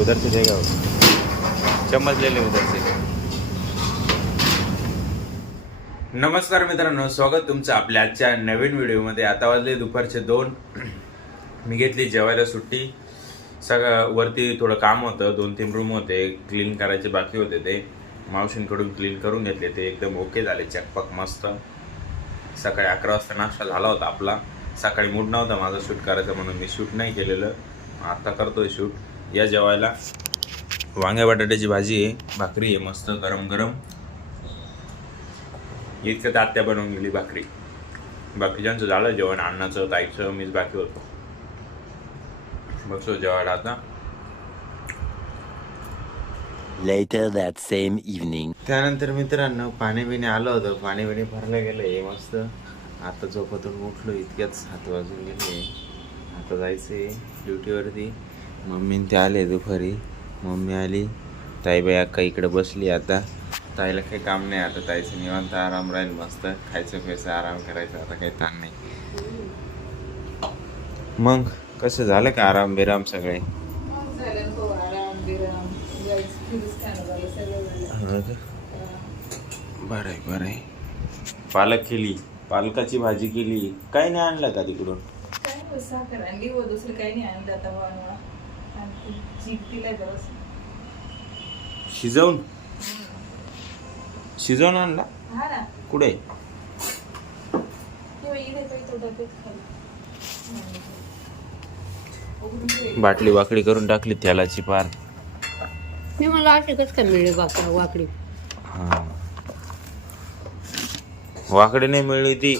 उधर से देगा वो, चम्मच ले ले उधर से. नमस्कार मित्रांनो, स्वागत तुमचं आपल्या आजच्या नवीन व्हिडिओमध्ये. आता वाजले दुपारचे 2. मी घेतली जेवायला सुट्टी. सगळं वरती थोडं काम होतं, 2-3 रूम होते क्लीन करायचे बाकी होते. ते मावशींकडून क्लीन करून घेतले. ते एकदम ओके झाले, चकपक मस्त. सकाळी 11 वाजता नाश्ता झाला होता आपला. सकाळी मूड नव्हता माझा शूट करायचा म्हणून मी शूट नाही केलेलं. आता करतोय शूट. या जेवायला वांग्या बटाट्याची भाजी आहे, भाकरी आहे मस्त गरम गरम. इतकं तात्या बनवून गेली भाकरी. बाकीच्यांचं झालं जेवण, अण्णाचं ताईचं, मीच बाकी होतो. बसलो जेवायला आता. Later that same evening. त्यानंतर मित्रांनो पाणी बिणी आलं होतं, पाणी बिणी भरलं गेलं आहे मस्त. आता झोपेतून उठलो, इतक्याच 7 वाजून गेले. आता जायचं आहे ड्युटीवरती. मम्मी ते आले दुपारी. मम्मी आली, ताईबाई अक्का इकडे बसली. आता ताईला काही काम नाही, आता ताईचं निवांत आराम राहील मस्त. खायचं प्यायचं आराम करायचं, आता काही ताण नाही. मग कसं झालं का आराम बिराम सगळे? बरं आहे बरं आहे. पालक केली, पालकाची भाजी केली. काय नाही आणलं का तिकडून? साखर आणली व दुसरं काही नाही आणलं. आता शिजवून आणला? हा ना, कुठे? बाटली वाकडी करून टाकली तेलाची पार. मी मला अशीच काय मिळेल वाकडी. हा, वाकडी नाही मिळली ती.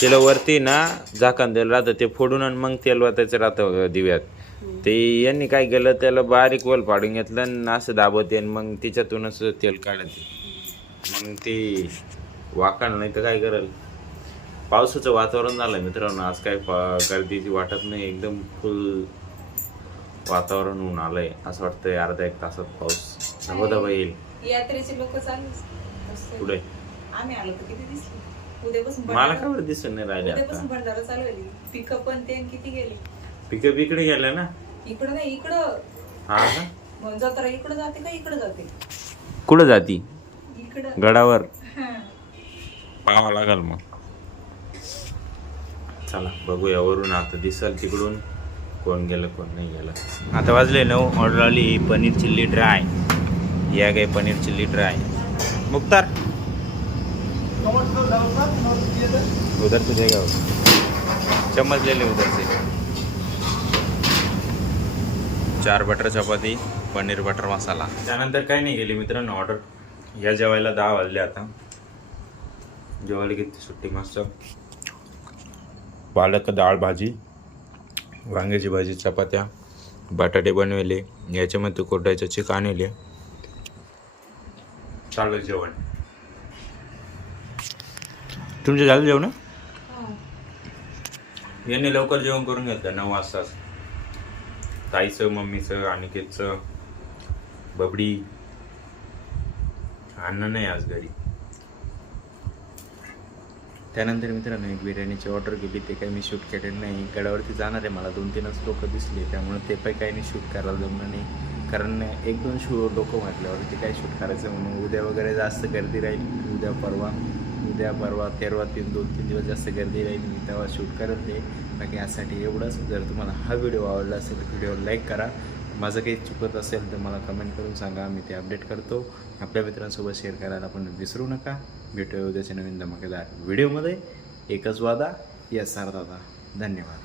त्याला वरती ना झाकण द्यायला राहतं, ते फोडून आणि मग तेल वाचायचं राहतं दिव्यात. ते यांनी काय केलं, त्याला बारीक वल पाडून घेतलं आणि असं दाबते आणि मग तिच्यातूनच तेल काढते. मग ते वाकण नाही तर काय करेल. पावसाचं वातावरण झालं मित्रांनो. आज काय गर्दीची वाटत नाही, एकदम फुल वातावरण होऊन आलंय. असं वाटतंय अर्धा-1 तासात पाऊस धबधबा येईल. यात्रेचे लोक चालू पुढे आम्ही आलो तर किती दिसले. उद्यापासून मला काय बरं दिसून नाही राहिले. उद्यापासून भंडारा चालू झाली. पिकअप पण ते किती गेले. पिकअप इकडे गेलं ना? इकडं नाही, इकडं. हा का? मग जत्रा इकडं जाते का इकडं जाते? कुठं जाती? इकडं गडावर पाहावं लागल मग. चला बघूया वरून. आता दिसल तिकडून कोण गेलं कोण नाही गेलं. आता वाजले 9. ऑर्डर आली पनीर चिल्ली ड्राय. या काय पनीर चिल्ली ड्राय. मुक्तार उधर से देगा वो, चम्मच ले ले उधर से. 4 बटर चपाती, पनीर बटर मसाला. त्यानंतर काही नाही गेली मित्रांनो ऑर्डर. या जेवायला 10 वाजले. आता जेवायला घेतली सुट्टी मस्त. पालक डाळ भाजी, वांग्याची भाजी, चपात्या, बटाटे बनवले. याच्यामध्ये कोटायचं चिकन आणले. चालू जेवण. तुमचं झालं जेवण? यांनी लवकर जेवण करून घेतलं 9 वाजताच. ताईचं, मम्मीचं, अनिकेतचं, बबडी. अन्न नाही आज घरी. त्यानंतर मित्रांनो एक बिर्याणीची ऑर्डर केली. ते काही मी शूट केलेलं नाही. गडावरती जाणार आहे, मला 2-3च लोक दिसले, त्यामुळे ते पण काही मी शूट करायला जमलं नाही. कारण 1-2 लोक म्हटल्यावरती काय शूट करायचं म्हणून. उद्या वगैरे जास्त गर्दी राहील. उद्या परवा तेरवा 2-3 दिवस जास्त गर्दी राहील. मी तेव्हा शूट करत नाही. बाकी यासाठी एवढंच. जर तुम्हाला हा व्हिडिओ आवडला असेल तर व्हिडिओ लाईक करा. माझं काही चुकत असेल तर मला कमेंट करून सांगा, मी ते अपडेट करतो. आपल्या मित्रांसोबत शेअर करायला पण विसरू नका. भेटूया उद्याच्या नवीन धमाकेदार व्हिडिओमध्ये. एकच वादा, यस दादा. धन्यवाद.